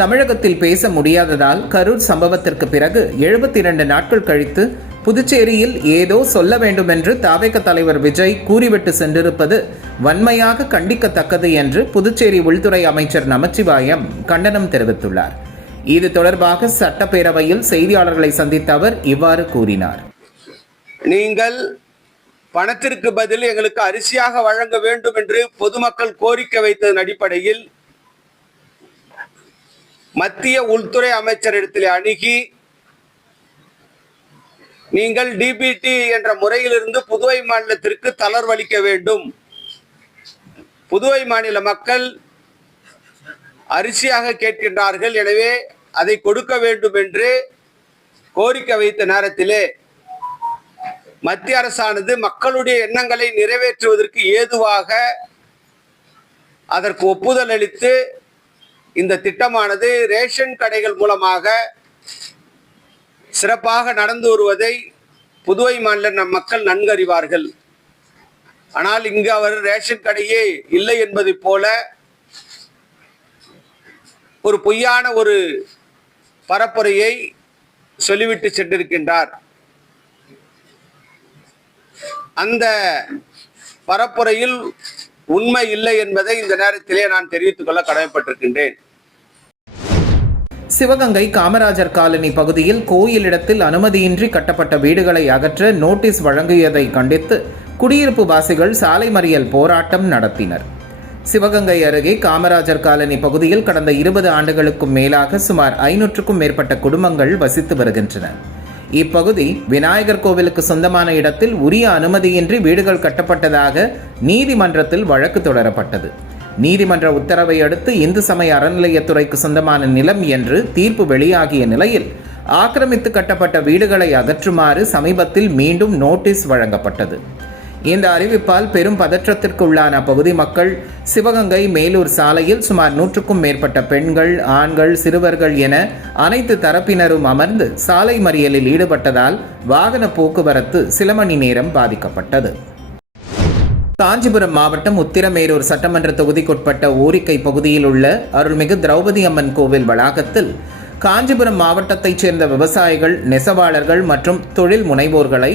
தமிழகத்தில் பேச முடியாததால் கரூர் சம்பவத்திற்கு பிறகு 72 நாட்கள் கழித்து புதுச்சேரியில் ஏதோ சொல்ல வேண்டுமென்று தாவேக தலைவர் விஜய் கூறிவிட்டு சென்றிருப்பது வன்மையாக கண்டிக்கத்தக்கது என்று புதுச்சேரி உள்துறை அமைச்சர் நமச்சிவாயம் கண்டனம் தெரிவித்துள்ளார். இது தொடர்பாக சட்டப்பேரவையில் செய்தியாளர்களை சந்தித்த அவர் இவ்வாறு கூறினார். நீங்கள் பணத்திற்கு பதில் எங்களுக்கு அரிசியாக வழங்க வேண்டும் என்று பொதுமக்கள் கோரிக்கை வைத்ததன் அடிப்படையில் மத்திய உள்துறை அமைச்சரிடத்தில் அணுகி நீங்கள் டிபிடி என்ற முறையிலிருந்து புதுவை மாநிலத்திற்கு தளர்வளிக்க வேண்டும், புதுவை மாநில மக்கள் அரிசியாக கேட்கின்றார்கள், எனவே அதை கொடுக்க வேண்டும் என்று கோரிக்கை வைத்த நேரத்திலே மத்திய அரசானது மக்களுடைய எண்ணங்களை நிறைவேற்றுவதற்கு ஏதுவாக அதற்கு ஒப்புதல் அளித்து இந்த திட்டமானது ரேஷன் கடைகள் மூலமாக சிறப்பாக நடந்து வருவதை புதுவை மாநில மக்கள் நன்கு அறிவார்கள். ஆனால் இங்கு அவர் ரேஷன் கடையே இல்லை என்பதை போல ஒரு பொய்யான ஒரு பரப்புரையை சொல்லிவிட்டு சென்றிருக்கின்றார். அந்த பரப்புரையில் உண்மை இல்லை என்பதை இந்த நேரத்திலே நான் தெரிவித்துக் கொள்ள கடமைப்பட்டிருக்கின்றேன். சிவகங்கை காமராஜர் காலனி பகுதியில் கோயிலிடத்தில் அனுமதியின்றி கட்டப்பட்ட வீடுகளை அகற்ற நோட்டீஸ் வழங்கியதை கண்டித்து குடியிருப்பு வாசிகள் சாலை மறியல் போராட்டம் நடத்தினர். சிவகங்கை அருகே காமராஜர் காலனி பகுதியில் கடந்த 20 ஆண்டுகளுக்கும் மேலாக சுமார் 500க்கும் மேற்பட்ட குடும்பங்கள் வசித்து வருகின்றன. இப்பகுதி விநாயகர் கோவிலுக்கு சொந்தமான இடத்தில் உரிய அனுமதியின்றி வீடுகள் கட்டப்பட்டதாக நீதிமன்றத்தில் வழக்கு தொடரப்பட்டது. நீதிமன்ற உத்தரவை அடுத்து இந்து சமய அறநிலையத்துறைக்கு சொந்தமான நிலம் என்று தீர்ப்பு வெளியாகிய நிலையில் ஆக்கிரமித்து கட்டப்பட்ட வீடுகளை அகற்றுமாறு சமீபத்தில் மீண்டும் நோட்டீஸ் வழங்கப்பட்டது. இந்த அறிவிப்பால் பெரும் பதற்றத்திற்கு உள்ளான அப்பகுதி மக்கள் சிவகங்கை மேலூர் சாலையில் சுமார் 100க்கும் மேற்பட்ட பெண்கள், ஆண்கள், சிறுவர்கள் என அனைத்து தரப்பினரும் அமர்ந்து சாலை மறியலில் ஈடுபட்டதால் வாகன போக்குவரத்து சில மணி நேரம் பாதிக்கப்பட்டது. காஞ்சிபுரம் மாவட்டம் உத்திரமேரூர் சட்டமன்ற தொகுதிக்குட்பட்ட ஊரிக்கை பகுதியில் உள்ள அருள்மிகு திரௌபதி அம்மன் கோவில் வளாகத்தில் காஞ்சிபுரம் மாவட்டத்தைச் சேர்ந்த விவசாயிகள், நெசவாளர்கள் மற்றும் தொழில் முனைவோர்களை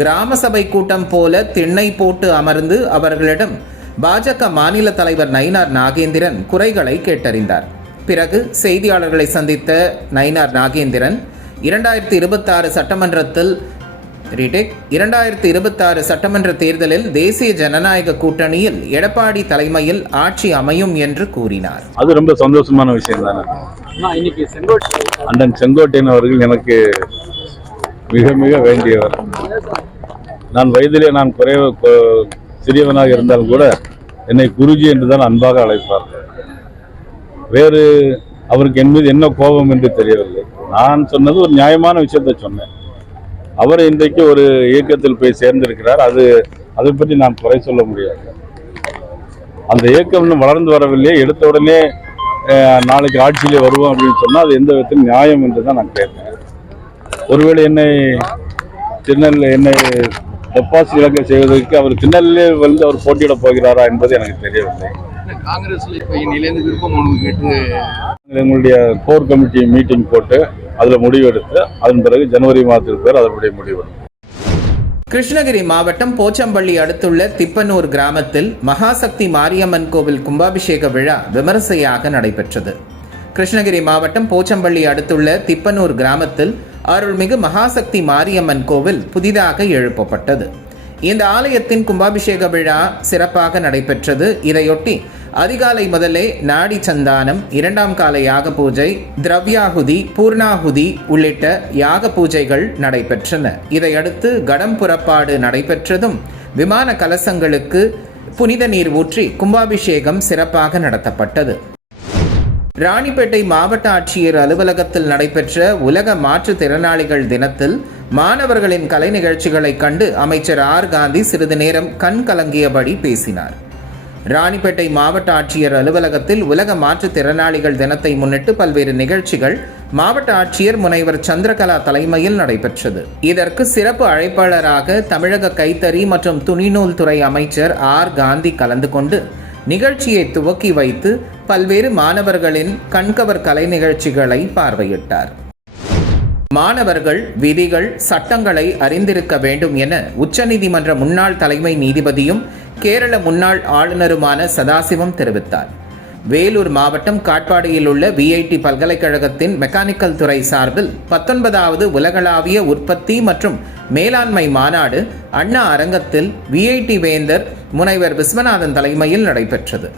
கிராம சபை கூட்டம் போல திண்ணை போட்டு அமர்ந்து அவர்களிடம் பாஜக மாநில தலைவர் நயினார் நாகேந்திரன் குறைகளை கேட்டறிந்தார். பிறகு செய்தியாளர்களை சந்தித்த நயினார் நாகேந்திரன் 2026 சட்டமன்ற தேர்தலில் தேசிய ஜனநாயக கூட்டணியில் எடப்பாடி தலைமையில் ஆட்சி அமையும் என்று கூறினார். அது ரொம்ப சந்தோஷமான விஷயம் தானே. அண்ணன் செங்கோட்டையன் அவர்கள் எனக்கு மிக மிக வேண்டியவர். நான் வயதிலே நான் சிறியவனாக இருந்தாலும் கூட என்னை குருஜி என்றுதான் அன்பாக அழைப்பார். வேறு அவருக்கு என் மீது என்ன கோபம் என்று தெரியவில்லை. நான் சொன்னது ஒரு நியாயமான விஷயத்தை சொன்னேன். அவர் இன்றைக்கு ஒரு இயக்கத்தில் போய் சேர்ந்திருக்கிறார். அதை பற்றி நான் குறை சொல்ல முடியாது. அந்த இயக்கம் இன்னும் வளர்ந்து வரவில்லையே, எடுத்த உடனே நாளைக்கு ஆட்சியிலே வருவோம் அப்படின்னு சொன்னால் அது எந்த விதத்தில் நியாயம் என்று தான் நான் கேட்பேன். ஒருவேளை என்னை டெபாசிட் இழக்க செய்வதற்கு அவர் திருநெல்வேலியே வந்து அவர் போட்டியிட போகிறாரா என்பது எனக்கு தெரியவில்லை. எங்களுடைய கோர் கமிட்டி மீட்டிங் போட்டு அதில் முடிவெடுத்து அதன் பிறகு ஜனவரி மாதத்திற்கு பேர் அதனுடைய முடிவு. கிருஷ்ணகிரி மாவட்டம் போச்சம்பள்ளி அடுத்துள்ள திப்பனூர் கிராமத்தில் மகாசக்தி மாரியம்மன் கோவில் கும்பாபிஷேக விழா விமரிசையாக நடைபெற்றது. கிருஷ்ணகிரி மாவட்டம் போச்சம்பள்ளி அடுத்துள்ள திப்பனூர் கிராமத்தில் அருள்மிகு மகாசக்தி மாரியம்மன் கோவில் புதிதாக எழுப்பப்பட்டது. இந்த ஆலயத்தின் கும்பாபிஷேக விழா சிறப்பாக நடைபெற்றது. இதையொட்டி அதிகாலை முதலே நாடி சந்தானம், 2ஆம் கால யாக பூஜை, திரவியாகுதி, பூர்ணாகுதி உள்ளிட்ட யாக பூஜைகள் நடைபெற்றன. இதையடுத்து கடம் புறப்பாடு நடைபெற்றதும் விமான கலசங்களுக்கு புனித நீர் ஊற்றி கும்பாபிஷேகம் சிறப்பாக நடத்தப்பட்டது. ராணிப்பேட்டை மாவட்ட ஆட்சியர் அலுவலகத்தில் நடைபெற்ற உலக மாற்றுத்திறனாளிகள் தினத்தில் மாணவர்களின் கலை நிகழ்ச்சிகளை கண்டு அமைச்சர் ஆர் காந்தி சிறிது நேரம் கண் கலங்கியபடி பேசினார். ராணிப்பேட்டை மாவட்ட ஆட்சியர் அலுவலகத்தில் உலக மாற்றுத்திறனாளிகள் தினத்தை முன்னிட்டு பல்வேறு நிகழ்ச்சிகள் மாவட்ட ஆட்சியர் முனைவர் சந்திரகலா தலைமையில் நடைபெற்றது. இதற்கு சிறப்பு அழைப்பாளராக தமிழக கைத்தறி மற்றும் துணிநூல் துறை அமைச்சர் ஆர் காந்தி கலந்து கொண்டு நிகழ்ச்சியை துவக்கி வைத்து பல்வேறு மாணவர்களின் கண்கவர் கலை நிகழ்ச்சிகளை பார்வையிட்டார். மாணவர்கள் விதிகள், சட்டங்களை அறிந்திருக்க வேண்டும் என உச்சநீதிமன்ற முன்னாள் தலைமை நீதிபதியும் கேரள முன்னாள் ஆளுநருமான சதாசிவம் தெரிவித்தார். வேலூர் மாவட்டம் காட்பாடியில் உள்ள VIT பல்கலைக்கழகத்தின் மெக்கானிக்கல் துறை சார்பில் 19வது உலகளாவிய உற்பத்தி மற்றும் மேலாண்மை மாநாடு அண்ணா அரங்கத்தில் VIT வேந்தர் முனைவர் விஸ்வநாதன் தலைமையில் நடைபெற்றது.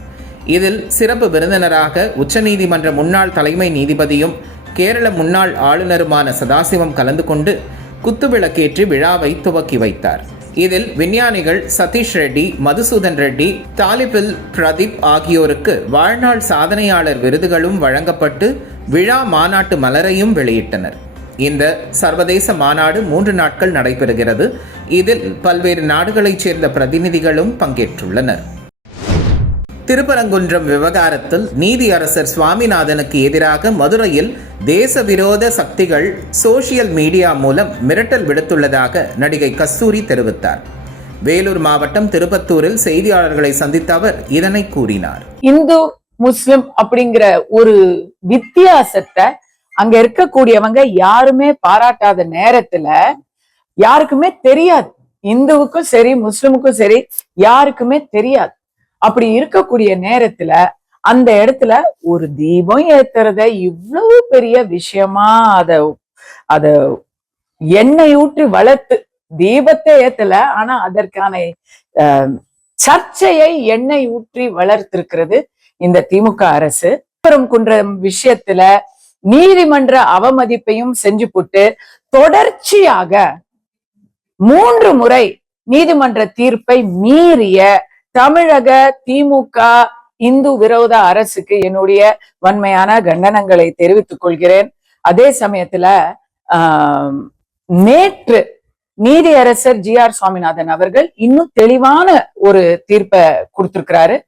இதில் சிறப்பு விருந்தினராக உச்சநீதிமன்ற முன்னாள் தலைமை நீதிபதியும் கேரள முன்னாள் ஆளுநருமான சதாசிவம் கலந்து கொண்டு குத்துவிளக்கேற்றி விழாவை துவக்கி வைத்தார். இதில் விஞ்ஞானிகள் சதீஷ் ரெட்டி, மதுசூதன் ரெட்டி, தாலிபில் பிரதீப் ஆகியோருக்கு வாழ்நாள் சாதனையாளர் விருதுகளும் வழங்கப்பட்டு விழா மாநாட்டு மலரையும் வெளியிட்டனர். இந்த சர்வதேச மாநாடு 3 நாட்கள் நடைபெறுகிறது. இதில் பல்வேறு நாடுகளைச் சேர்ந்த பிரதிநிதிகளும் பங்கேற்றுள்ளனர். திருப்பரங்குன்றம் விவகாரத்தில் நீதியரசர் சுவாமிநாதனுக்கு எதிராக மதுரையில் தேச விரோத சக்திகள் சோசியல் மீடியா மூலம் மிரட்டல் விடுத்துள்ளதாக நடிகை கஸ்தூரி தெரிவித்தார். வேலூர் மாவட்டம் திருப்பத்தூரில் செய்தியாளர்களை சந்தித்த அவர் இதனை கூறினார். இந்து முஸ்லிம் அப்படிங்கிற ஒரு வித்தியாசத்தை அங்க இருக்கக்கூடியவங்க யாருமே பாராட்டாத நேரத்துல யாருக்குமே தெரியாது. இந்துவுக்கும் சரி முஸ்லிமுக்கும் சரி யாருக்குமே தெரியாது. அப்படி இருக்கக்கூடிய நேரத்துல அந்த இடத்துல ஒரு தீபம் ஏத்துறத இவ்வளவு பெரிய விஷயமா அத எண்ணெய் ஊற்றி வளர்த்து தீபத்தை ஏத்தல, ஆனா அதற்கான சர்ச்சையை எண்ணெய் ஊற்றி வளர்த்திருக்கிறது இந்த திமுக அரசு. குன்றம் விஷயத்துல நீதிமன்ற அவமதிப்பையும் செஞ்சு போட்டு தொடர்ச்சியாக 3 முறை நீதிமன்ற தீர்ப்பை மீறிய தமிழக திமுக இந்து விரோத அரசுக்கு என்னுடைய வன்மையான கண்டனங்களை தெரிவித்துக் கொள்கிறேன். அதே சமயத்துல நேற்று நீதியரசர் GR சுவாமிநாதன் அவர்கள் இன்னும் தெளிவான ஒரு தீர்ப்பை கொடுத்திருக்கிறாரு.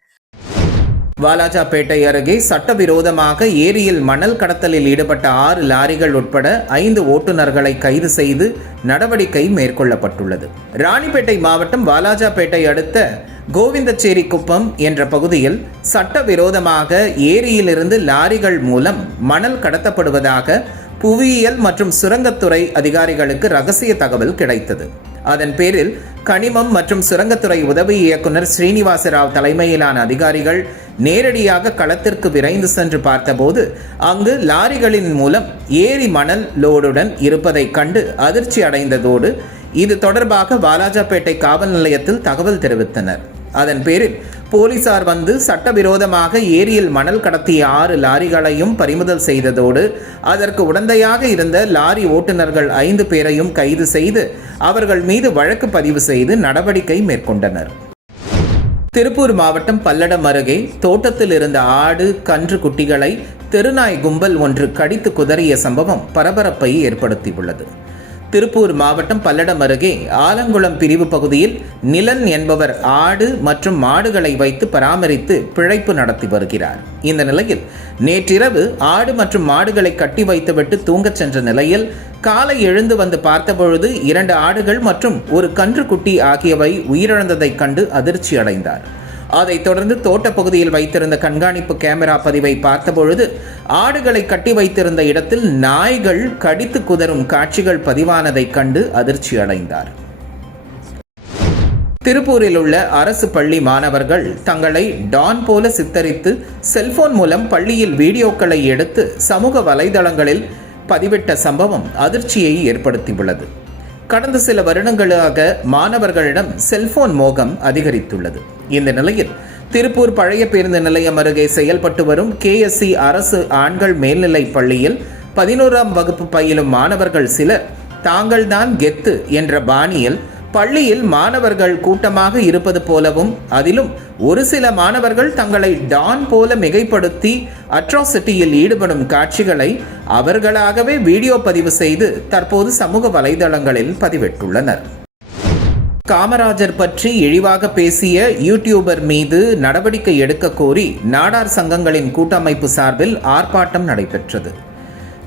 வாலாஜாபேட்டை அருகே சட்டவிரோதமாக ஏரியில் மணல் கடத்தலில் ஈடுபட்ட 6 லாரிகள் உட்பட 5 ஓட்டுநர்களை கைது செய்து நடவடிக்கை மேற்கொள்ளப்பட்டுள்ளது. ராணிப்பேட்டை மாவட்டம் வாலாஜாபேட்டை அடுத்த கோவிந்தச்சேரி குப்பம் என்ற பகுதியில் சட்டவிரோதமாக ஏரியிலிருந்து லாரிகள் மூலம் மணல் கடத்தப்படுவதாக புவியியல் மற்றும் சுரங்கத்துறை அதிகாரிகளுக்கு ரகசிய தகவல் கிடைத்தது. அதன் பேரில் கனிமம் மற்றும் சுரங்கத்துறை உதவி இயக்குனர் ஸ்ரீனிவாசராவ் தலைமையிலான அதிகாரிகள் நேரடியாக களத்திற்கு விரைந்து சென்று பார்த்தபோது அங்கு லாரிகளின் மூலம் ஏரி மணல் லோடுடன் இருப்பதை கண்டு அதிர்ச்சி அடைந்ததோடு இது தொடர்பாக வாலாஜாபேட்டை காவல் நிலையத்தில் தகவல் தெரிவித்தனர். அதன் பேரில் போலீசார் வந்து சட்டவிரோதமாக ஏரியில் மணல் கடத்திய 6 லாரிகளையும் பறிமுதல் செய்ததோடு அதற்கு உடந்தையாக இருந்த லாரி ஓட்டுநர்கள் 5 பேரையும் கைது செய்து அவர்கள் மீது வழக்கு பதிவு செய்து நடவடிக்கை மேற்கொண்டனர். திருப்பூர் மாவட்டம் பல்லடம் அருகே தோட்டத்தில் இருந்த ஆடு, கன்று குட்டிகளை தெருநாய் கும்பல் ஒன்று கடித்து குதறிய சம்பவம் பரபரப்பை ஏற்படுத்தியுள்ளது. திருப்பூர் மாவட்டம் பல்லடம் அருகே ஆலங்குளம் பிரிவு பகுதியில் நிலன் என்பவர் ஆடு மற்றும் மாடுகளை வைத்து பராமரித்து பிழைப்பு நடத்தி வருகிறார். இந்த நிலையில் நேற்றிரவு ஆடு மற்றும் மாடுகளை கட்டி வைத்துவிட்டு தூங்கச் சென்ற நிலையில் காலை எழுந்து வந்து பார்த்தபொழுது 2 ஆடுகள் மற்றும் ஒரு கன்றுக்குட்டி ஆகியவை உயிரிழந்ததைக் கண்டு அதிர்ச்சி அடைந்தார். அதைத் தொடர்ந்து தோட்டப்பகுதியில் வைத்திருந்த கண்காணிப்பு கேமரா பதிவை பார்த்தபொழுது ஆடுகளை கட்டி வைத்திருந்த இடத்தில் நாய்கள் கடித்து குதறும் காட்சிகள் பதிவானதைக் கண்டு அதிர்ச்சி அடைந்தார். திருப்பூரில் உள்ள அரசு பள்ளி மாணவர்கள் தங்களை டான் போல சித்தரித்து செல்போன் மூலம் பள்ளியில் வீடியோக்களை எடுத்து சமூக வலைதளங்களில் பதிவிட்ட சம்பவம் அதிர்ச்சியை ஏற்படுத்தியுள்ளது. கடந்த சில வருடங்களாக மாணவர்களிடம் செல்போன் மோகம் அதிகரித்துள்ளது. இந்த நிலையில் திருப்பூர் பழைய பேருந்து நிலையம் அருகே செயல்பட்டு வரும் KSC அரசு ஆண்கள் மேல்நிலைப் பள்ளியில் 11ஆம் வகுப்பு பயிலும் மாணவர்கள் சிலர் தாங்கள்தான் கெத்து என்ற பாணியில் பள்ளியில் மாணவர்கள் கூட்டமாக இருப்பது போலவும் அதிலும் ஒரு சில மாணவர்கள் தங்களை டான் போல மிகைப்படுத்தி அட்ராசிட்டியில் ஈடுபடும் காட்சிகளை அவர்களாகவே வீடியோ பதிவு செய்து தற்போது சமூக வலைதளங்களில் பதிவிட்டுள்ளனர். காமராஜர் பற்றி இழிவாக பேசிய யூடியூபர் மீது நடவடிக்கை எடுக்க கோரி நாடார் சங்கங்களின் கூட்டமைப்பு சார்பில் ஆர்ப்பாட்டம் நடைபெற்றது.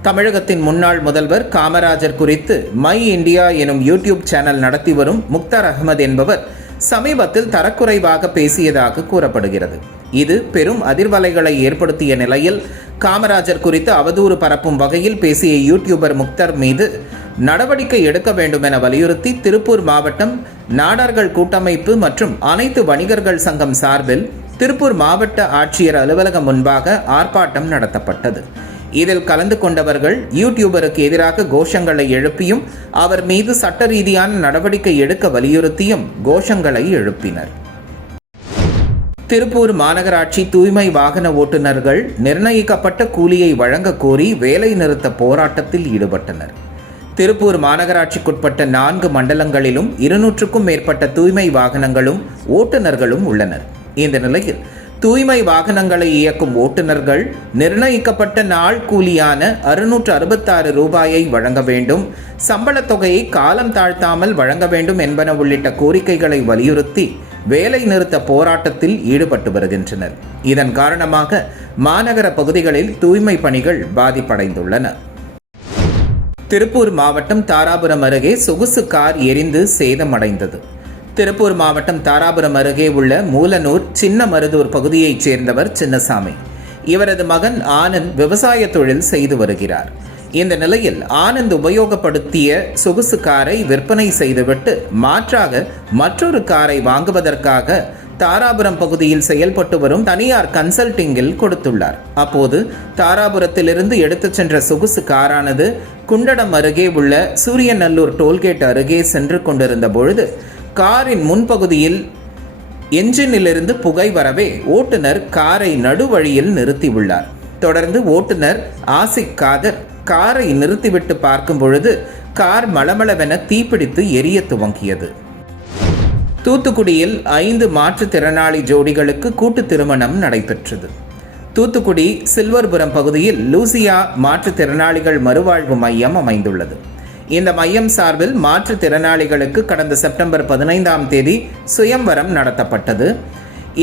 தமிழகத்தின் முன்னாள் முதல்வர் காமராஜர் குறித்து மை இந்தியா எனும் யூடியூப் சேனல் நடத்தி வரும் முக்தார் அகமது என்பவர் சமீபத்தில் தரக்குறைவாக பேசியதாக கூறப்படுகிறது. இது பெரும் அதிர்வலைகளை ஏற்படுத்திய நிலையில் காமராஜர் குறித்து அவதூறு பரப்பும் வகையில் பேசிய யூடியூபர் முக்தர் மீது நடவடிக்கை எடுக்க வேண்டும் என வலியுறுத்தி திருப்பூர் மாவட்டம் நாடார்கள் கூட்டமைப்பு மற்றும் அனைத்து வணிகர்கள் சங்கம் சார்பில் திருப்பூர் மாவட்ட ஆட்சியர் அலுவலகம் முன்பாக ஆர்ப்பாட்டம் நடத்தப்பட்டது. இதில் கலந்து கொண்டவர்கள் யூடியூபருக்கு எதிராக கோஷங்களை எழுப்பியும் அவர் மீது சட்ட ரீதியான நடவடிக்கை எடுக்க வலியுறுத்தியும் கோஷங்களை எழுப்பினர். திருப்பூர் மாநகராட்சி தூய்மை வாகன ஓட்டுநர்கள் நிர்ணயிக்கப்பட்ட கூலியை வழங்க கோரி வேலை நிறுத்த போராட்டத்தில் ஈடுபட்டனர். திருப்பூர் மாநகராட்சிக்குட்பட்ட 4 மண்டலங்களிலும் 200க்கும் மேற்பட்ட தூய்மை வாகனங்களும் ஓட்டுநர்களும் உள்ளனர். இந்த நிலையில் தூய்மை வாகனங்களை இயக்கும் ஓட்டுநர்கள் நிர்ணயிக்கப்பட்ட நாள் கூலியான 666 ரூபாயை வழங்க வேண்டும், சம்பளத் தொகையை காலம் தாழ்த்தாமல் வழங்க வேண்டும் என்பன உள்ளிட்ட கோரிக்கைகளை வலியுறுத்தி வேலை நிறுத்த போராட்டத்தில் ஈடுபட்டு வருகின்றனர். இதன் காரணமாக மாநகர பகுதிகளில் தூய்மை பணிகள் பாதிப்படைந்துள்ளன. திருப்பூர் மாவட்டம் தாராபுரம் அருகே சொகுசு கார் எரிந்து சேதமடைந்தது. திருப்பூர் மாவட்டம் தாராபுரம் அருகே உள்ள மூலனூர் சின்ன மருதூர் பகுதியைச் சேர்ந்தவர் சின்னசாமி. இவரது மகன் ஆனந்த் விவசாய தொழில் செய்து வருகிறார். இந்த நிலையில் ஆனந்த் உபயோகப்படுத்திய சொகுசு காரை விற்பனை செய்துவிட்டு மாற்றாக மற்றொரு காரை வாங்குவதற்காக தாராபுரம் பகுதியில் செயல்பட்டு வரும் தனியார் கன்சல்டிங்கில் கொடுத்துள்ளார். அப்போது தாராபுரத்திலிருந்து எடுத்துச் சென்ற சொகுசு காரானது குண்டடம் அருகே உள்ள சூரியநல்லூர் டோல்கேட் அருகே சென்று கொண்டிருந்த பொழுது காரின் முன்பகுதியில் என்ஜினிலிருந்து புகை வரவே ஓட்டுநர் காரை நடுவழியில் நிறுத்தியுள்ளார். தொடர்ந்து ஓட்டுநர் ஆசிக் காதர் காரை நிறுத்திவிட்டு பார்க்கும் பொழுது கார் மளமளவென தீப்பிடித்து எரிய துவங்கியது. தூத்துக்குடியில் 5 மாற்றுத்திறனாளி ஜோடிகளுக்கு கூட்டு திருமணம் நடைபெற்றது. தூத்துக்குடி சில்வர்புரம் பகுதியில் லூசியா மாற்றுத்திறனாளிகள் மறுவாழ்வு மையம் அமைந்துள்ளது. இந்த மையம் சார்பில் மாற்றுத்திறனாளிகளுக்கு கடந்த செப்டம்பர் 15ஆம் தேதி சுயம்வரம் நடத்தப்பட்டது.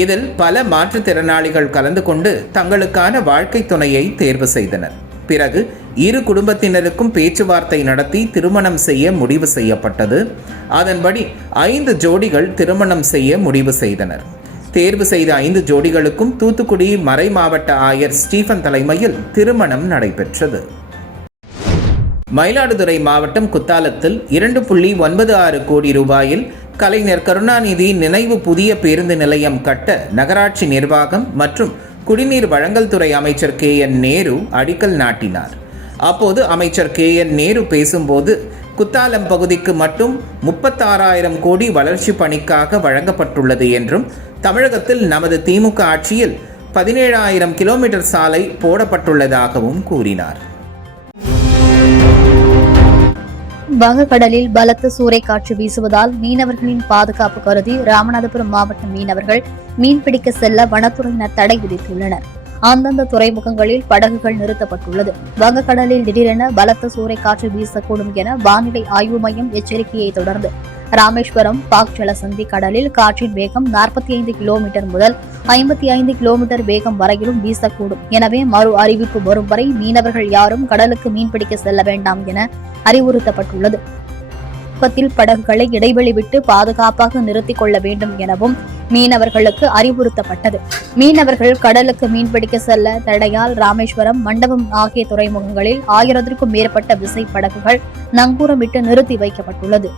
இதில் பல மாற்றுத்திறனாளிகள் கலந்து கொண்டு தங்களுக்கான வாழ்க்கை துணையை தேர்வு செய்தனர். பிறகு இரு குடும்பத்தினருக்கும் பேச்சுவார்த்தை நடத்தி திருமணம் செய்ய முடிவு செய்யப்பட்டது. அதன்படி 5 ஜோடிகள் திருமணம் செய்ய முடிவு செய்தனர். தேர்வு செய்த 5 ஜோடிகளுக்கும் தூத்துக்குடி மறை மாவட்ட ஆயர் ஸ்டீபன் தலைமையில் திருமணம் நடைபெற்றது. மயிலாடுதுறை மாவட்டம் குத்தாலத்தில் 2.96 கோடி ரூபாயில் கலைஞர் கருணாநிதி நினைவு புதிய பேருந்து நிலையம் கட்ட நகராட்சி நிர்வாகம் மற்றும் குடிநீர் வழங்கல் துறை அமைச்சர் KN நேரு அடிக்கல் நாட்டினார். அப்போது அமைச்சர் KN நேரு பேசும்போது குத்தாலம் பகுதிக்கு மட்டும் 36,000 கோடி வளர்ச்சி பணிக்காக வழங்கப்பட்டுள்ளது என்றும் தமிழகத்தில் நமது திமுக ஆட்சியில் 17,000 கிலோமீட்டர் சாலை போடப்பட்டுள்ளதாகவும் கூறினார். வங்கக்கடலில் பலத்த சூறைக்காற்று வீசுவதால் மீனவர்களின் பாதுகாப்பு கருதி ராமநாதபுரம் மாவட்ட மீனவர்கள் மீன்பிடிக்க செல்ல வனத்துறையினர் தடை விதித்துள்ளனர். அந்தந்த துறைமுகங்களில் படகுகள் நிறுத்தப்பட்டுள்ளது. வங்கக்கடலில் திடீரென பலத்த சூறைக்காற்று வீசக்கூடும் என வானிலை ஆய்வு மையம் எச்சரிக்கையை தொடர்ந்து ராமேஸ்வரம் பாக் ஜலசந்தி கடலில் காற்றின் வேகம் 45 கிலோமீட்டர் முதல் 55 கிலோமீட்டர் வேகம் வரையிலும் வீசக்கூடும். எனவே மறு அறிவிப்பு வரும் வரை மீனவர்கள் யாரும் கடலுக்கு மீன்பிடிக்க செல்ல வேண்டாம் என அறிவுறுத்தப்பட்டுள்ளது. படகுகளை இடைவெளி விட்டு பாதுகாப்பாக நிறுத்திக் கொள்ள வேண்டும் எனவும் மீனவர்களுக்கு அறிவுறுத்தப்பட்டது. மீனவர்கள் கடலுக்கு மீன்பிடிக்க செல்ல தடையால் ராமேஸ்வரம், மண்டபம் ஆகிய துறைமுகங்களில் 1000க்கும் மேற்பட்ட விசைப்படகுகள் நங்கூரமிட்டு நிறுத்தி வைக்கப்பட்டுள்ளது.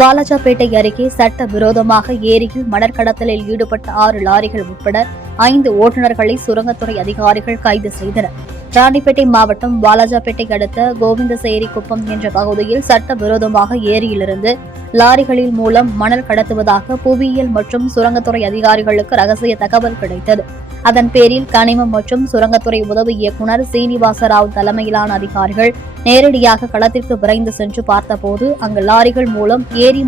வாலாஜாபேட்டை அருகே சட்ட விரோதமாக ஏரியில் மணற்கடத்தலில் ஈடுபட்ட 6 லாரிகள் உட்பட 5 ஓட்டுநர்களை சுரங்கத்துறை அதிகாரிகள் கைது செய்தனர். ராணிப்பேட்டை மாவட்டம் வாலாஜாபேட்டை அடுத்த கோவிந்தசேரி குப்பம் என்ற பகுதியில் சட்ட விரோதமாக ஏரியிலிருந்து லாரிகளில் மூலம் மணல் கடத்துவதாக புவியியல் மற்றும் சுரங்கத்துறை அதிகாரிகளுக்கு ரகசிய தகவல் கிடைத்தது. அதன் பேரில் கனிமம் மற்றும் சுரங்கத்துறை உதவி இயக்குநர் சீனிவாசராவ் தலைமையிலான அதிகாரிகள் நேரடியாக களத்திற்கு விரைந்து சென்று பார்த்தபோது அங்கு லாரிகள் மூலம் ஏரி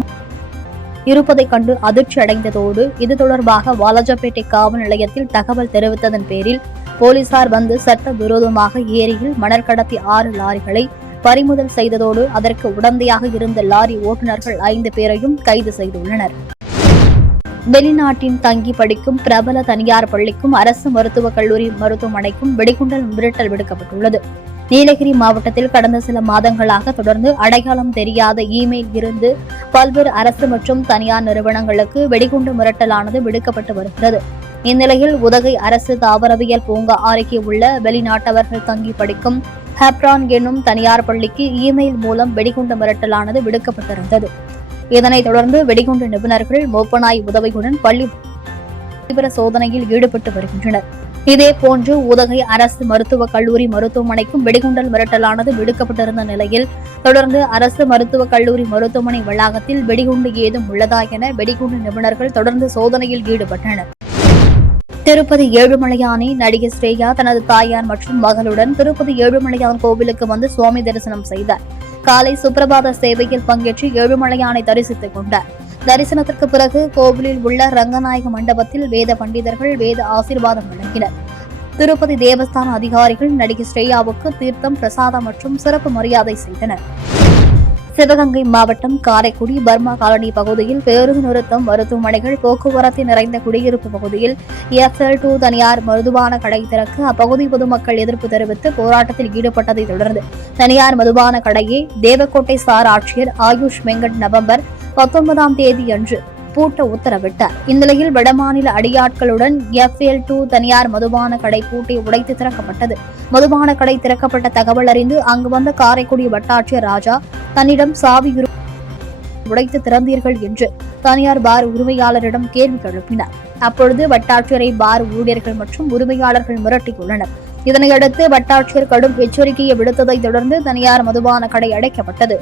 இருப்பதைக் கண்டு அதிர்ச்சி அடைந்ததோடு இது தொடர்பாக வாலாஜாபேட்டை காவல் நிலையத்தில் தகவல் தெரிவித்ததன் பேரில் போலீசார் வந்து சட்ட விரோதமாக ஏரியில் மணல் கடத்தி 6 லாரிகளை பறிமுதல் செய்ததோடு அதற்கு உடந்தையாக இருந்த லாரி ஓட்டுநர்கள் 5 பேரையும் கைது செய்துள்ளனர். வெளிநாட்டின் தங்கி படிக்கும் பிரபல தனியார் பள்ளிக்கும் அரசு மருத்துவக் கல்லூரி மருத்துவமனைக்கும் வெடிகுண்டல் மிரட்டல் விடுக்கப்பட்டுள்ளது. நீலகிரி மாவட்டத்தில் கடந்த சில மாதங்களாக தொடர்ந்து அடையாளம் தெரியாத இமெயில் இருந்து பல்வேறு அரசு மற்றும் தனியார் நிறுவனங்களுக்கு வெடிகுண்டு மிரட்டலானது விடுக்கப்பட்டு வருகிறது. இந்நிலையில் உதகை அரசு தாவரவியல் பூங்கா அருகே உள்ள வெளிநாட்டவர்கள் தங்கி படிக்கும் ஹெப்ரான் என்னும் தனியார் பள்ளிக்கு இமெயில் மூலம் வெடிகுண்டு மிரட்டலானது விடுக்கப்பட்டிருந்தது. இதனைத் தொடர்ந்து வெடிகுண்டு நிபுணர்கள் மோப்பநாய் உதவியுடன் பள்ளி தீவிர சோதனையில் ஈடுபட்டு வருகின்றனர். இதேபோன்று உதகை அரசு மருத்துவக் கல்லூரி மருத்துவமனைக்கும் வெடிகுண்டல் மிரட்டலானது விடுக்கப்பட்டிருந்த நிலையில் தொடர்ந்து அரசு மருத்துவக் கல்லூரி மருத்துவமனை வளாகத்தில் வெடிகுண்டு ஏதும் உள்ளதா என வெடிகுண்டு நிபுணர்கள் தொடர்ந்து சோதனையில் ஈடுபட்டனர். திருப்பதி ஏழுமலையானை நடிகை ஸ்ரேயா தனது தாயார் மற்றும் மகளுடன் திருப்பதி ஏழுமலையான் கோவிலுக்கு வந்து சுவாமி தரிசனம் செய்தார். காலை சுப்பிரபாத சேவையில் பங்கேற்று ஏழுமலையானை தரிசித்துக் கொண்டார். தரிசனத்திற்கு பிறகு கோவிலில் உள்ள ரங்கநாயக மண்டபத்தில் வேத பண்டிதர்கள் வேத ஆசீர்வாதம் வழங்கினர். திருப்பதி தேவஸ்தான அதிகாரிகள் நடிகை ஸ்ரேயாவுக்கு தீர்த்தம், பிரசாதம் மற்றும் சிறப்பு மரியாதை செய்தனர். சிவகங்கை மாவட்டம் காரைக்குடி பர்மா காலனி பகுதியில் பேருந்து நிறுத்தம், மருத்துவமனைகள், போக்குவரத்து நிறைந்த குடியிருப்பு பகுதியில் FL2 தனியார் மதுபான கடை திறக்க அப்பகுதி பொதுமக்கள் எதிர்ப்பு தெரிவித்து போராட்டத்தில் ஈடுபட்டதை தொடர்ந்து தனியார் மதுபான கடையை தேவக்கோட்டை சார் ஆட்சியர் ஆயுஷ் வெங்கட் நவம்பர் 19ஆம் தேதி அன்று பூட்ட உத்தரவிட்டார். இந்நிலையில் வடமாநில அடியாட்களுடன் FL2 தனியார் மதுபான கடை பூட்டை உடைத்து திறக்கப்பட்டது. மதுபான கடை திறக்கப்பட்ட தகவல் அறிந்து அங்கு வந்த காரைக்குடி வட்டாட்சியர் ராஜா தன்னிடம் சாவி உடைத்து திறந்தீர்கள் என்று தனியார் பார் உரிமையாளரிடம் கேள்வி எழுப்பினார். அப்பொழுது வட்டாட்சியரை பார் ஊழியர்கள் மற்றும் உரிமையாளர்கள் மிரட்டியுள்ளனர். இதனையடுத்து வட்டாட்சியர் கடும் எச்சரிக்கையை விடுத்ததை தொடர்ந்து தனியார் மதுபான கடை அடைக்கப்பட்டது.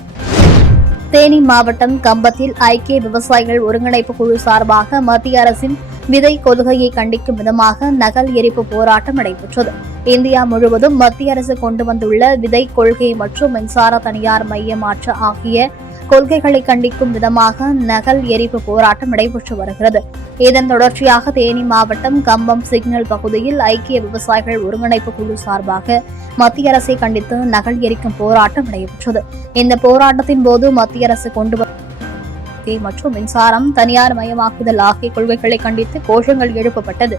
தேனி மாவட்டம் கம்பத்தில் ஐக்கிய விவசாயிகள் ஒருங்கிணைப்பு குழு சார்பாக மத்திய அரசின் விதை கொள்கையை கண்டிக்கும் விதமாக நகல் எரிப்பு போராட்டம் நடைபெற்றது. இந்தியா முழுவதும் மத்திய அரசு கொண்டு வந்துள்ள விதை கொள்கை மற்றும் மின்சார தனியார் மையமாற்ற ஆகிய கொள்கைகளை கண்டிக்கும் விதமாக நகல் எரிப்பு போராட்டம் நடைபெற்று வருகிறது. இதன் தொடர்ச்சியாக தேனி மாவட்டம் கம்பம் சிக்னல் பகுதியில் ஐக்கிய விவசாயிகள் ஒருங்கிணைப்பு குழு சார்பாக மத்திய அரசை கண்டித்து நகல் எரிக்கும் போராட்டம் நடைபெற்றது. இந்த போராட்டத்தின் போது மத்திய அரசு கொண்டு மற்றும் மின்சாரம் தனியார் மயமாக்குதல் ஆகிய கொள்கைகளை கண்டித்து கோஷங்கள் எழுப்பப்பட்டது.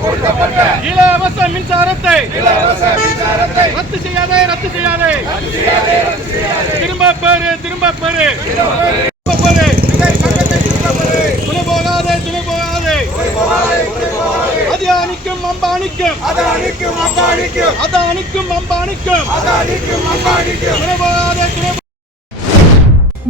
கொடுக்கப்பட்ட இலவச மின்சாரத்தை ரத்து செய்யாதே, ரத்து செய்யாதே, திரும்ப பெறு, திரும்ப பெறு, துணை போகாதே, துணை போகாதே, அதானிக்கும் அம்பானிக்கும், அதானிக்கும் அம்பானிக்கும், துணை போகாதே, துணை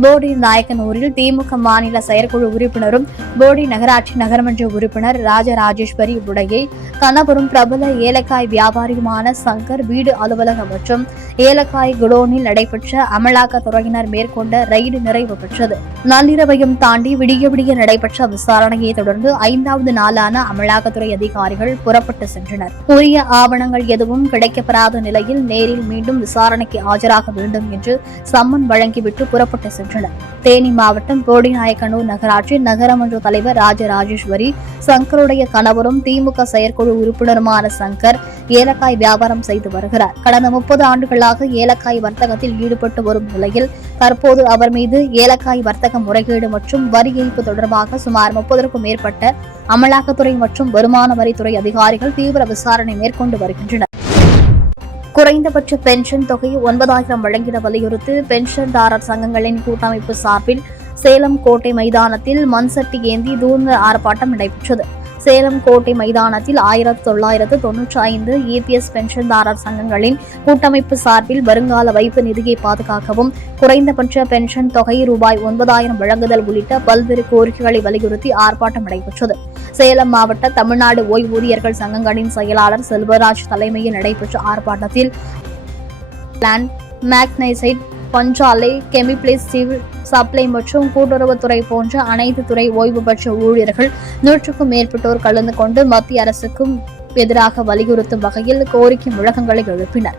போடி நாயக்கனூரில் திமுக மாநில செயற்குழு உறுப்பினரும் போடி நகராட்சி நகரமன்ற உறுப்பினர் ராஜராஜேஸ்வரி உடையை கணவரும் பிரபல ஏலக்காய் வியாபாரியுமான சங்கர் வீடு அலுவலகம் மற்றும் ஏலக்காய் குடோனில் நடைபெற்ற அமலாக்கத்துறையினர் மேற்கொண்ட ரெய்டு நிறைவு பெற்றது. நள்ளிரவையும் தாண்டி விடிய விடிய நடைபெற்ற விசாரணையை தொடர்ந்து 5வது நாளான அமலாக்கத்துறை அதிகாரிகள் புறப்பட்டு சென்றனர். உரிய ஆவணங்கள் எதுவும் கிடைக்கப்பெறாத நிலையில் நேரில் மீண்டும் விசாரணைக்கு ஆஜராக வேண்டும் என்று சம்மன் வழங்கிவிட்டு புறப்பட்டு சென்றனர். தேனி மாவட்டம் போடிநாயக்கனூர் நகராட்சி நகரமன்ற தலைவர் ராஜராஜேஸ்வரி சங்கருடைய கணவரும் திமுக செயற்குழு உறுப்பினருமான சங்கர் ஏலக்காய் வியாபாரம் செய்து வருகிறார். கடந்த 30 ஆண்டுகளாக ஏலக்காய் வர்த்தகத்தில் ஈடுபட்டு வரும் நிலையில் தற்போது அவர் மீது ஏலக்காய் வர்த்தக முறைகேடு மற்றும் வரி ஏய்ப்பு தொடர்பாக சுமார் 30க்கும் மேற்பட்ட அமலாக்கத்துறை மற்றும் வருமான வரித்துறை அதிகாரிகள் தீவிர விசாரணை மேற்கொண்டு வருகின்றனர். குறைந்தபட்ச பென்ஷன் தொகை 9,000 வழங்கிட வலியுறுத்தி பென்ஷன்தாரர் சங்கங்களின் கூட்டமைப்பு சார்பில் சேலம் கோட்டை மைதானத்தில் மண்சட்டி ஏந்தி தூர்ந்த ஆர்ப்பாட்டம் நடைபெற்றது. சேலம் கோட்டை மைதானத்தில் 1995 EPS பென்ஷன்தாரர் சங்கங்களின் கூட்டமைப்பு சார்பில் வருங்கால வைப்பு நிதியை பாதுகாக்கவும், குறைந்தபட்ச பென்ஷன் தொகை ரூபாய் 9,000 வழங்குதல் உள்ளிட்ட பல்வேறு கோரிக்கைகளை வலியுறுத்தி ஆர்ப்பாட்டம் நடைபெற்றது. சேலம் மாவட்ட தமிழ்நாடு ஓய்வூதியர்கள் சங்கங்களின் செயலாளர் செல்வராஜ் தலைமையில் நடைபெற்ற ஆர்ப்பாட்டத்தில் மேக்னைசைட், பஞ்சாலை, கெமிப்ளேஸ், சிவில் சப்ளை மற்றும் கூட்டுறவுத்துறை போன்ற அனைத்து துறை ஓய்வு பெற்ற ஊழியர்கள் 100க்கும் மேற்பட்டோர் கலந்து கொண்டு மத்திய அரசுக்கும் எதிராக வலியுறுத்தும் வகையில் கோரிக்கை முழக்கங்களை எழுப்பினர்.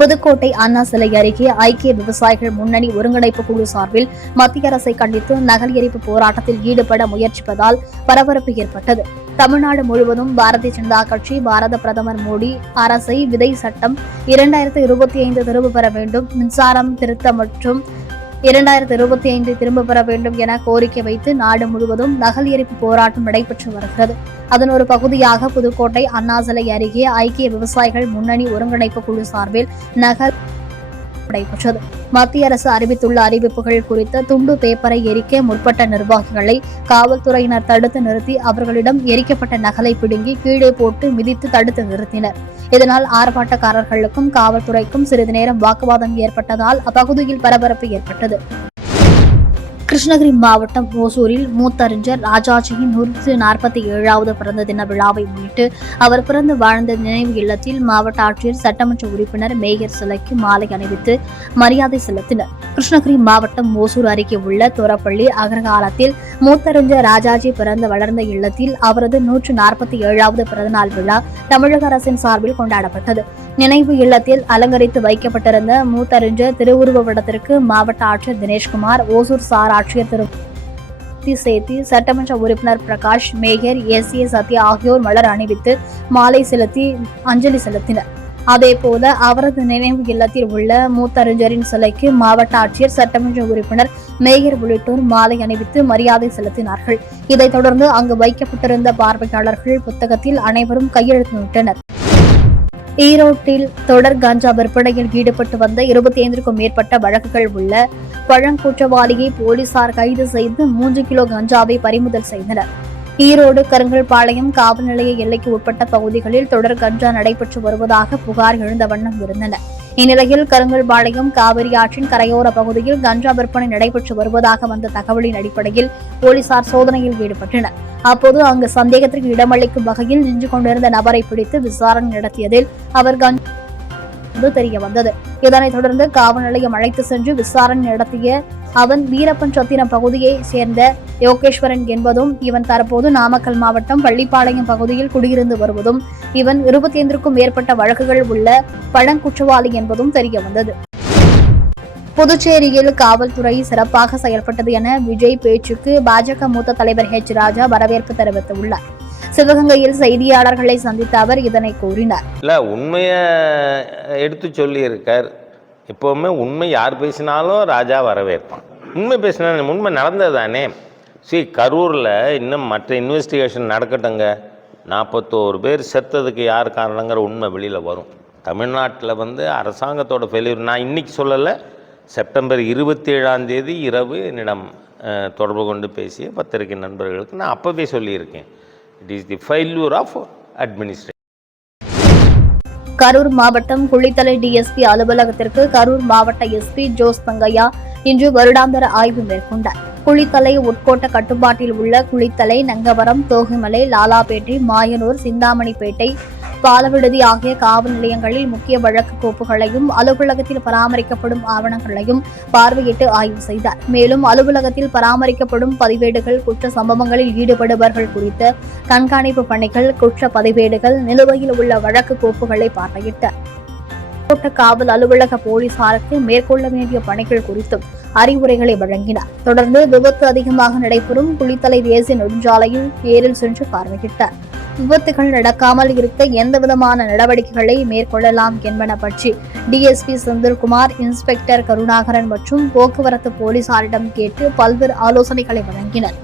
புதுக்கோட்டை அண்ணா சிலை அருகே ஐக்கிய விவசாயிகள் முன்னணி ஒருங்கிணைப்பு குழு சார்பில் மத்திய அரசை கண்டித்து நகல் எரிப்பு போராட்டத்தில் ஈடுபட முயற்சிப்பதால் பரபரப்பு ஏற்பட்டது. தமிழ்நாடு முழுவதும் பாரதிய ஜனதா கட்சி பாரத பிரதமர் மோடி அரசை விதை சட்டம் 2025 திரும்ப பெற வேண்டும், மின்சாரம் திருத்தம் மற்றும் 2025 திரும்ப பெற வேண்டும் என கோரிக்கை வைத்து நாடு முழுவதும் நகல் எரிப்பு போராட்டம் நடைபெற்று வருகிறது. அதன் ஒரு பகுதியாக புதுக்கோட்டை அண்ணா சிலை அருகே ஐக்கிய விவசாயிகள் முன்னணி ஒருங்கிணைப்பு குழு சார்பில் நகல் நடைபெற்றது. மத்திய அரசு அறிவித்துள்ள அறிவிப்புகள் குறித்த துண்டு பேப்பரை எரிக்க முற்பட்ட நிர்வாகிகளை காவல்துறையினர் தடுத்து நிறுத்தி அவர்களிடம் எரிக்கப்பட்ட நகலை பிடுங்கி கீழே போட்டு மிதித்து தடுத்து நிறுத்தினர். இதனால் ஆர்ப்பாட்டக்காரர்களுக்கும் காவல்துறைக்கும் சிறிது நேரம் வாக்குவாதம் ஏற்பட்டதால் அப்பகுதியில் பரபரப்பு ஏற்பட்டது. கிருஷ்ணகிரி மாவட்டம் ஓசூரில் மூத்தறிஞர் ராஜாஜியின் 147வது பிறந்த தின விழாவை முன்னிட்டு அவர் பிறந்து வாழ்ந்த நினைவு இல்லத்தில் மாவட்ட ஆட்சியர், சட்டமன்ற உறுப்பினர், மேயர் சிலைக்கு மாலை அணிவித்து மரியாதை செலுத்தினர். கிருஷ்ணகிரி மாவட்டம் ஓசூர் அருகே உள்ள தோரப்பள்ளி அகர்காலத்தில் மூத்தறிஞர் ராஜாஜி பிறந்து வளர்ந்த இல்லத்தில் அவரது 147வது பிறந்தநாள் விழா தமிழக அரசின் சார்பில் கொண்டாடப்பட்டது. நினைவு இல்லத்தில் அலங்கரித்து வைக்கப்பட்டிருந்த மூத்தறிஞர் திருவுருவ படத்திற்கு மாவட்ட ஆட்சியர் தினேஷ்குமார், ஓசூர் சார் ஆட்சியர் திரு சேத்தி, சட்டமன்ற உறுப்பினர் பிரகாஷ், மேயர் ஏ சத்யா ஆகியோர் மலர் அணிவித்து மாலை செலுத்தி அஞ்சலி செலுத்தினர். அதேபோல அவரது நினைவு இல்லத்தில் உள்ள மூத்தறிஞரின் சிலைக்கு மாவட்ட ஆட்சியர், சட்டமன்ற உறுப்பினர், மேயர் உள்ளிட்டோர் மாலை அணிவித்து மரியாதை செலுத்தினார்கள். இதைத் தொடர்ந்து அங்கு வைக்கப்பட்டிருந்த பார்வையாளர்கள் புத்தகத்தில் அனைவரும் கையெழுத்திட்டனர். ஈரோட்டில் தொடர் கஞ்சா விற்பனையில் ஈடுபட்டு வந்த 25க்கும் மேற்பட்ட வழக்குகள் உள்ள பழங்குற்றவாளியை போலீசார் கைது செய்து 3 கிலோ கஞ்சாவை பறிமுதல் செய்தனர். ஈரோடு கருங்கல்பாளையம் காவல் நிலைய எல்லைக்கு உட்பட்ட பகுதிகளில் தொடர் கஞ்சா நடைபெற்று வருவதாக புகார் எழுந்த வண்ணம் இருந்தன. இந்நிலையில் கருங்கல்பாளையம் காவிரி ஆற்றின் கரையோர பகுதியில் கஞ்சா விற்பனை நடைபெற்று வருவதாக வந்த தகவலின் அடிப்படையில் போலீசார் சோதனையில் ஈடுபட்டனர். அப்போது அங்கு சந்தேகத்திற்கு இடமளிக்கும் வகையில் நின்று கொண்டிருந்த நபரை பிடித்து விசாரணை நடத்தியதில் அவர் கஞ்சா தெரிய வந்தது. இதனைத் தொடர்ந்து காவல் நிலையம் அழைத்து சென்று விசாரணை நடத்திய அவன் வீரப்பன் சத்திரம் பகுதியை சேர்ந்த யோகேஸ்வரன் என்பதும், இவன் தற்போது நாமக்கல் மாவட்டம் பள்ளிப்பாளையம் பகுதியில் குடியிருந்து வருவதும், இவன் 25க்கும் மேற்பட்ட வழக்குகள் உள்ள பழங்குற்றவாளி என்பதும் தெரிய வந்தது. புதுச்சேரியில் காவல்துறை சிறப்பாக செயல்பட்டது என விஜய் பேச்சுக்கு பாஜக மூத்த தலைவர் ராஜா வரவேற்பு தெரிவித்துள்ளார். சிவகங்கையில் செய்தியாளர்களை சந்தித்த அவர் இதனை கூறினார். உண்மையை எடுத்து சொல்லியிருக்கார். எப்போவுமே உண்மை யார் பேசினாலும் ராஜா வரவேற்பான். உண்மை பேசினா உண்மை நடந்தது தானே. கரூரில் இன்னும் மற்ற இன்வெஸ்டிகேஷன் நடக்கட்டுங்க. 41 பேர் செத்ததுக்கு யார் காரணங்கிற உண்மை வெளியில் வரும். தமிழ்நாட்டில் அரசாங்கத்தோட ஃபெயிலியர் நான் இன்றைக்கி சொல்லலை. செப்டம்பர் 27 இரவு என்னிடம் தொடர்பு கொண்டு பேசிய பத்திரிகை நண்பர்களுக்கு நான் அப்போவே சொல்லியிருக்கேன். It is the failure of administration. Karur மாவட்டம் குளித்தலை டிஎஸ்பி அலுவலகத்திற்கு கரூர் மாவட்ட எஸ்பி ஜோஸ் தங்கையா இன்று வருடாந்திர ஆய்வு மேற்கொண்டார். குளித்தலை உட்கோட்ட கட்டுப்பாட்டில் உள்ள குளித்தலை, நங்கவரம், தோகைமலை, லாலாப்பேட்டை, மாயனூர், சிந்தாமணிப்பேட்டை, பாலவிடுதி ஆகிய காவல் நிலையங்களில் முக்கிய வழக்கு கோப்புகளையும் அலுவலகத்தில் பராமரிக்கப்படும் ஆவணங்களையும் பார்வையிட்டு ஆய்வு செய்தார். மேலும் அலுவலகத்தில் பராமரிக்கப்படும் பதிவேடுகள், குற்ற சம்பவங்களில் ஈடுபடுபவர்கள் குறித்த கண்காணிப்பு பணிகள், குற்ற பதிவேடுகள், நிலுவையில் உள்ள வழக்கு கோப்புகளை பார்வையிட்டார். காவல் அலுவலக போலீசாருக்கு மேற்கொள்ள வேண்டிய பணிகள் குறித்தும் அறிவுரைகளை வழங்கினார். தொடர்ந்து விபத்து அதிகமாக நடைபெறும் குளித்தலை தேசிய நெடுஞ்சாலையில் நேரில் சென்று பார்வையிட்டார். விபத்துகள் நடக்காமல் இருக்க எந்தவிதமான நடவடிக்கைகளை மேற்கொள்ளலாம் என்பன பற்றி டிஎஸ்பி செந்தில்குமார், இன்ஸ்பெக்டர் கருணாகரன் மற்றும் போக்குவரத்து போலீசாரிடம் கேட்டு பல்வேறு ஆலோசனைகளை வழங்கினர்.